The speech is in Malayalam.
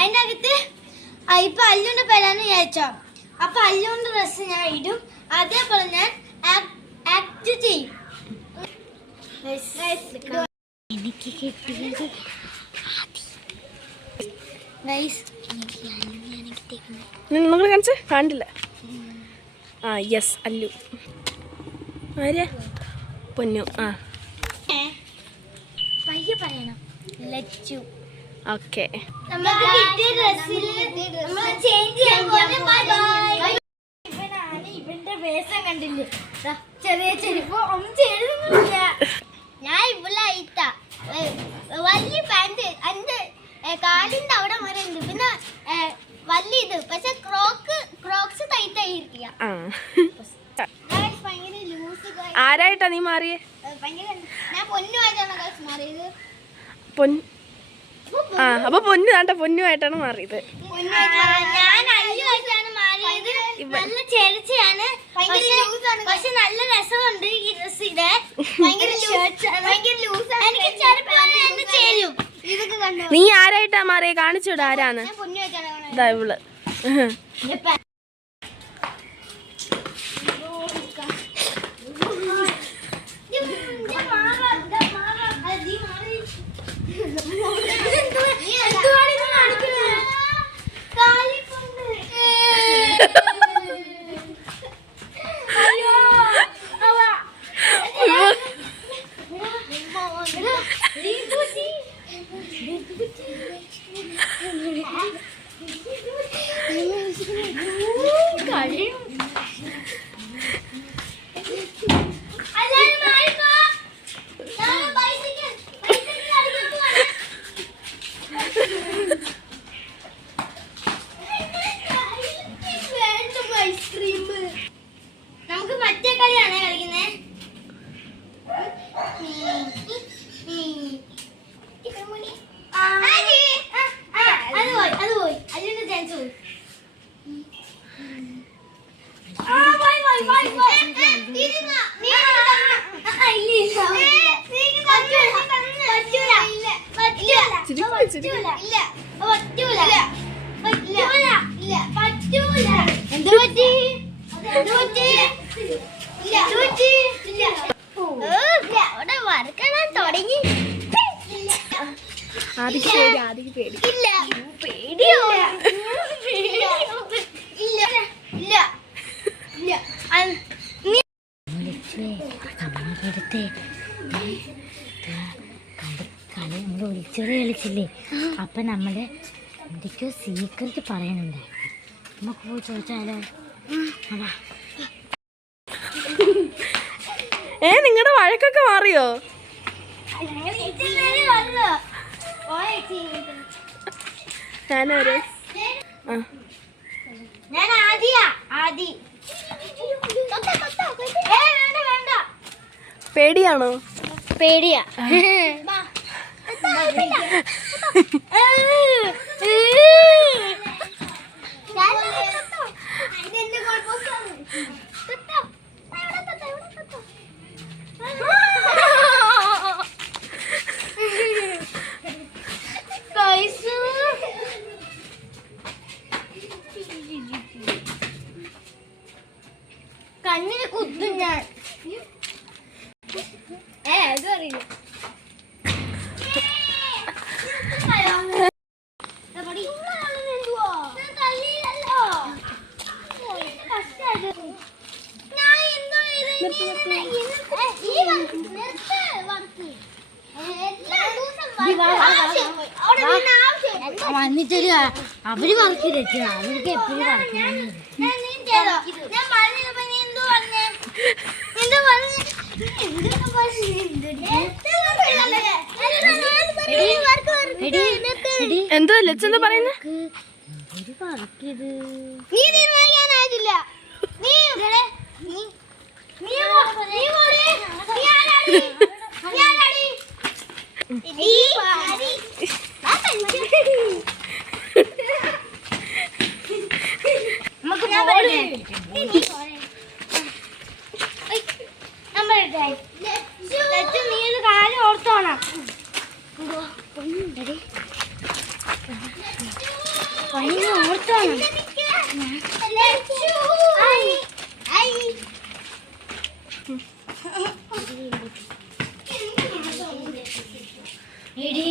അതിൻ്റെ അകത്ത് ഇപ്പൊ അല്ലുണ്ട് പേരാന്ന് വിചാരിച്ചോ. അപ്പൊ അല്ലുണ്ട് ഡ്രസ്സ് ഞാൻ ഇടും, അതേപോലെ ഞാൻ ആക്ട് ചെയ്യും. എനിക്ക് കിട്ടിയത് നിങ്ങൾ കാണിച്ച് കണ്ടില്ല. ആ യെസ് അല്ലു. ആര്യ പൊന്നു. ആ പയ്യെ പറയണം. ലച്ചു. ഓക്കെ. നമുക്ക് കിട്ടിയ ഡ്രസ്സിൽ നമ്മൾ ചേഞ്ച് ചെയ്യാൻ പോകുന്നു. ഇവന്റെ വേഷം കണ്ടില്ലേ, ചെറിയ ചെരുപ്പ് ഒന്നും ചേരുന്നില്ല. ഞാൻ ഇവിടെ അയത്ത വലിയ പാന്റ് എന്റെ കാലിന്റെ അവിടെ വരെ ഉണ്ട്, പിന്നെ വലിയ ഇത്. പക്ഷെ ക്രോക്സ് ടൈറ്റായിരിക്കുക. ആരായിട്ടാ നീ മാറിയേ? ഞാൻ പൊന്നുമായിട്ടാണ് മാറിയത്. ആ അപ്പൊ പൊന്നു വേണ്ട, പൊന്നുമായിട്ടാണ് മാറിയത്. ഞാൻ അല്ലുമായിട്ടാണ് മാറിയത്. നല്ല ചേർച്ചയാണ്, പക്ഷെ നല്ല രസമുണ്ട് ഈ ഡ്രസ്. എനിക്ക് ചെറുപ്പം ചേരും. ഇതൊക്കെ കണ്ടു. നീ ആരായിട്ടാ മാറിയെ? കാണിച്ചുവിട ആരാന്ന്. ഇതാ ഇവള്. നമുക്ക് മറ്റേ കളിയാണ് കളിക്കുന്നത്. അത് പോയി അതിന്റെ ചാൻസ് പോയി. എന്ത് പറ്റി? അവിടെ വറുക്കാൻ തുടങ്ങി. ആദ്യം പേടി. ഇല്ല പേടിയോ? ഇല്ല ഇല്ല ഇല്ല. കളി നമ്മൾ ഒളിച്ചോറി കളിച്ചില്ലേ, അപ്പൊ നമ്മള് എന്തൊക്കെയോ സീക്രട്ട് പറയാനുണ്ട്. നമുക്ക് പോയി ചോദിച്ചാലോ? നിങ്ങളുടെ വഴക്കൊക്കെ മാറിയോ? ഞാൻ ആദി. പേടിയാണോ? പേടിയാ. കണ്ണിന് കുത്തും ഞാൻ. അതും അറിയില്ല. വന്നിട്ടൊരു അവര് വർക്കില്ല, അവർക്ക് എപ്പോഴും വർക്കില്ല. എന്തോ ലച്ചെന്താ പറയുന്നേ? നീ തീരുമാനിക്കാനായിട്ടില്ല. നീ ഒരു കാര്യം ഓർത്തോണം. ഓർത്താണ് എടി